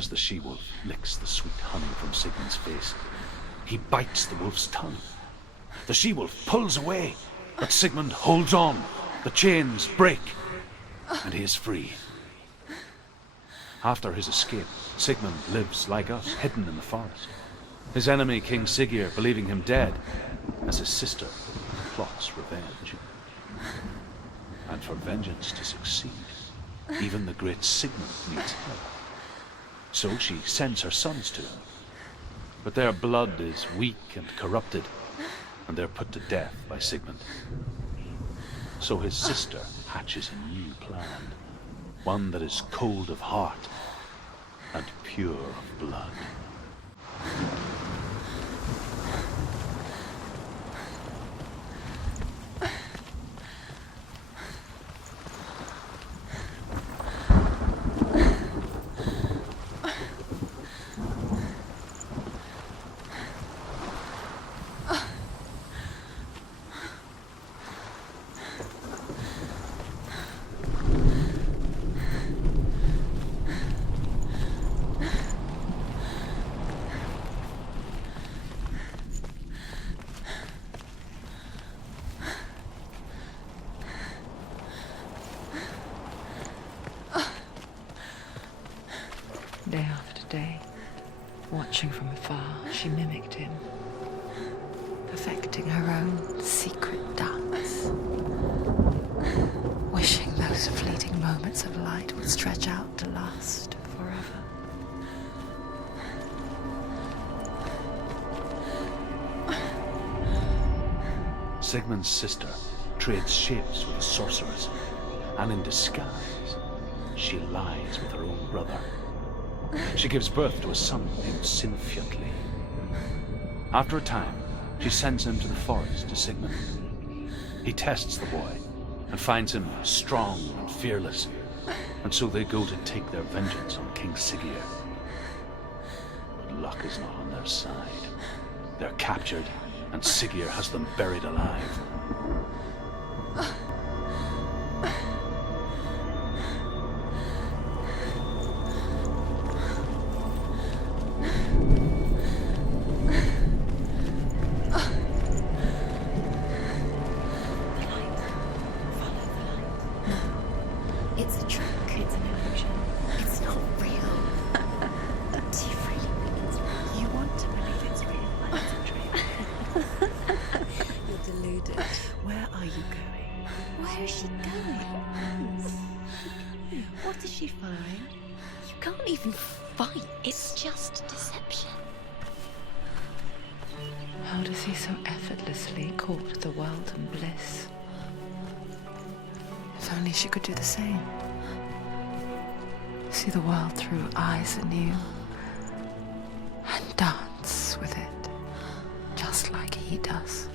as the she-wolf licks the sweet honey from Sigmund's face. He bites the wolf's tongue. The she-wolf pulls away, but Sigmund holds on. The chains break, and he is free. After his escape, Sigmund lives like us, hidden in the forest. His enemy, King Siggeir, believing him dead, as his sister plots revenge. And for vengeance to succeed, even the great Sigmund needs help. So she sends her sons to him. But their blood is weak and corrupted, and they're put to death by Sigmund. So his sister hatches a new plan, one that is cold of heart and pure of blood. Day after day, watching from afar, she mimicked him, perfecting her own secret dance, wishing those fleeting moments of light would stretch out to last forever. Sigmund's sister trades shapes with a sorceress, and in disguise, she lies with her own brother. She gives birth to a son named Sinfjotli. After a time, she sends him to the forest to Sigmund. He tests the boy and finds him strong and fearless, and so they go to take their vengeance on King Siggeir. But luck is not on their side. They're captured, and Siggeir has them buried alive. What does she find? You can't even fight. It's just deception. How does he so effortlessly court the world and bliss? If only she could do the same. See the world through eyes anew and dance with it, just like he does.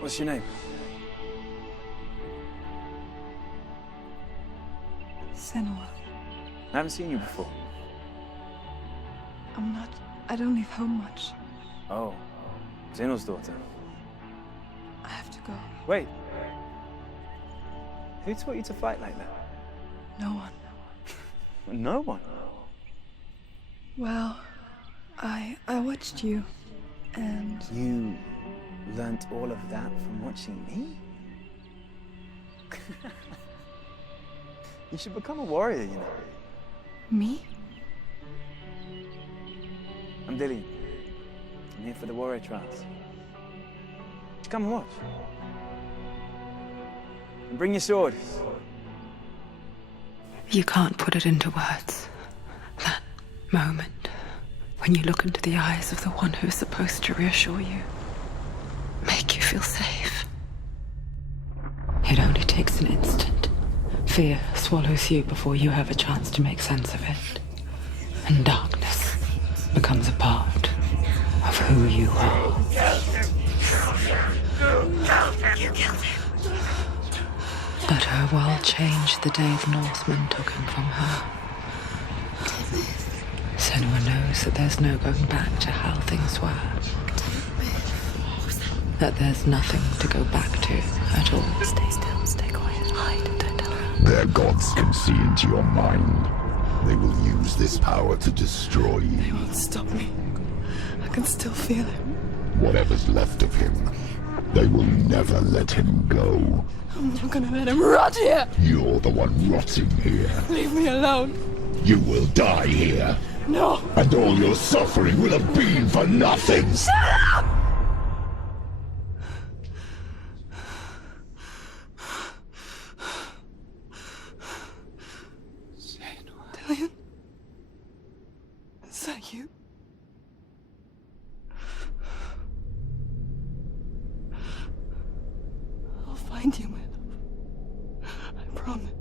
What's your name? Senua. I haven't seen you before. I don't leave home much. Oh, Zenua's daughter. I have to go. Wait. Who taught you to fight like that? No one. No one. Well, I watched you, and You learnt all of that from watching me? You should become a warrior, you know. me? I'm Dillion. I'm here for the warrior trials. Come and watch. And bring your sword. You can't put it into words. That moment when you look into the eyes of the one who's supposed to reassure you, make you feel safe. It only takes an instant. Fear swallows you before you have a chance to make sense of it. And darkness becomes a part of who you are. You killed him. But her world changed the day the Northmen took him from her. Senua knows that there's no going back to how things were. That there's nothing to go back to at all. Stay still, stay quiet, hide, don't tell her. Their gods can see into your mind. They will use this power to destroy you. They won't stop me. I can still feel him. Whatever's left of him, they will never let him go. I'm not gonna let him rot here! You're the one rotting here. Leave me alone! You will die here. No! And all your suffering will have been for nothing. Shut up! Dillion? Is that you? I'll find you, my love. I promise.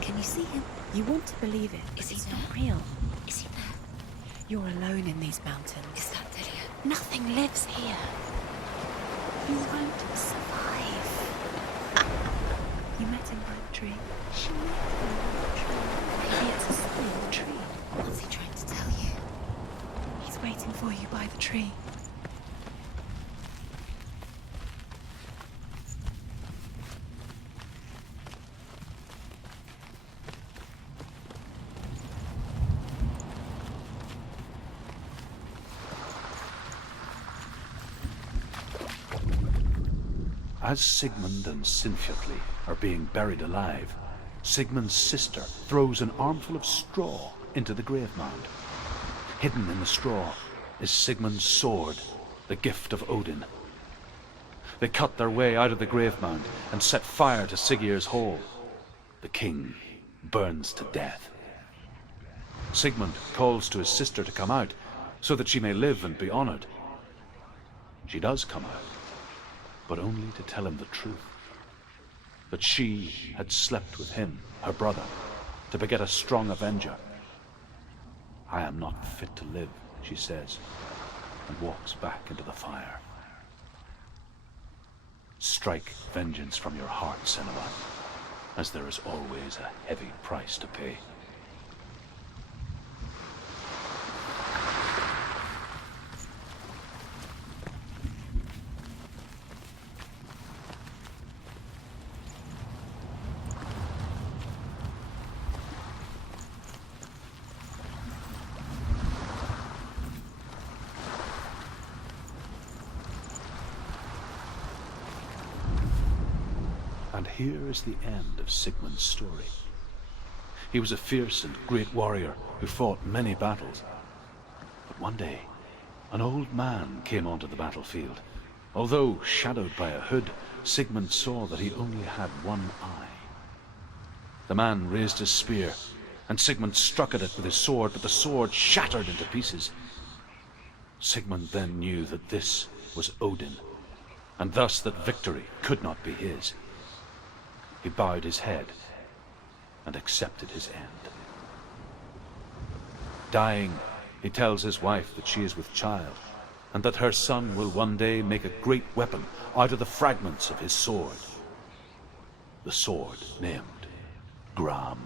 Can you see him? You want to believe it, but he's not real. Is he there? You're alone in these mountains. Is that Dillion? Nothing lives here. You won't survive. You met him by the tree. She met him by the tree. Maybe it's a sign in the tree. What's he trying to tell you? He's waiting for you by the tree. As Sigmund and Sinfjotli are being buried alive, Sigmund's sister throws an armful of straw into the grave mound. Hidden in the straw is Sigmund's sword, the gift of Odin. They cut their way out of the grave mound and set fire to Siggeir's hall. The king burns to death. Sigmund calls to his sister to come out so that she may live and be honored. She does come out, but only to tell him the truth. That she had slept with him, her brother, to beget a strong avenger. I am not fit to live, she says, and walks back into the fire. Strike vengeance from your heart, Senua, as there is always a heavy price to pay. And here is the end of Sigmund's story. He was a fierce and great warrior who fought many battles. But one day, an old man came onto the battlefield. Although shadowed by a hood, Sigmund saw that he only had one eye. The man raised his spear, and Sigmund struck at it with his sword, but the sword shattered into pieces. Sigmund then knew that this was Odin, and thus that victory could not be his. He bowed his head and accepted his end. Dying, he tells his wife that she is with child and that her son will one day make a great weapon out of the fragments of his sword. The sword named Gram.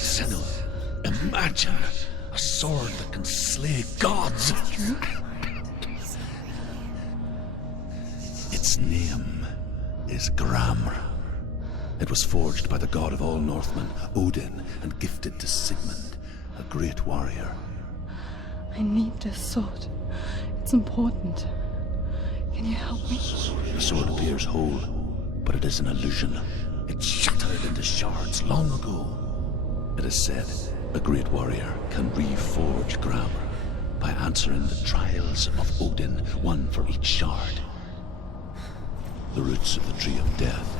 Senua, imagine a sword that can slay gods. Its name is Gram. It was forged by the god of all Northmen, Odin, and gifted to Sigmund, a great warrior. I need this sword. It's important. Can you help me? The sword appears whole, but it is an illusion. It shattered into shards long ago. It is said a great warrior can reforge Gram by answering the trials of Odin, one for each shard. The roots of the Tree of Death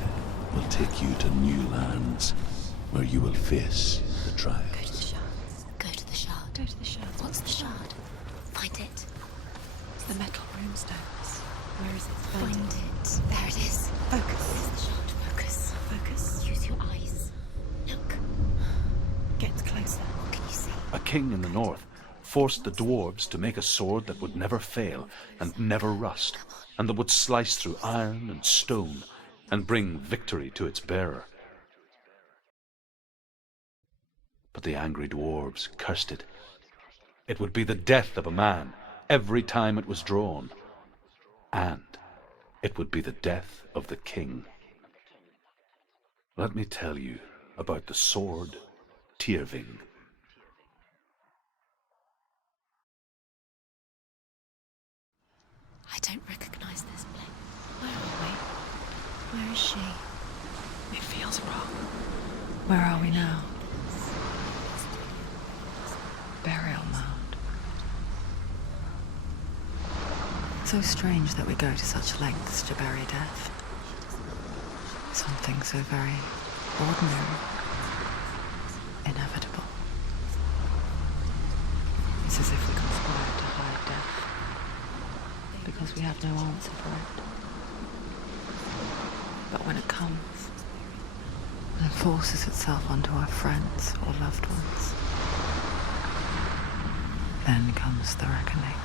will take you to new lands where you will face the trials. Go to the shard. Go to the shard. Go to the shard. What's the shard? Find it. It's the metal runestones. Where is it? Find it. There it is. Focus. Where's the shard? Focus. Focus. Use your eyes. Look. Get closer. What can you see? A king in the north forced the dwarves to make a sword that would never fail and never rust, and that would slice through iron and stone and bring victory to its bearer. But the angry dwarves cursed it. It would be the death of a man every time it was drawn, and it would be the death of the king. Let me tell you about the sword Tyrving. I don't recognize this place. Where are we? Where is she? It feels wrong. Where are we now? Burial mound. So strange that we go to such lengths to bury death. Something so very ordinary, inevitable. It's as if we conspired to hide death, because we have no answer for it. But when it comes, and forces itself onto our friends or loved ones, then comes the reckoning.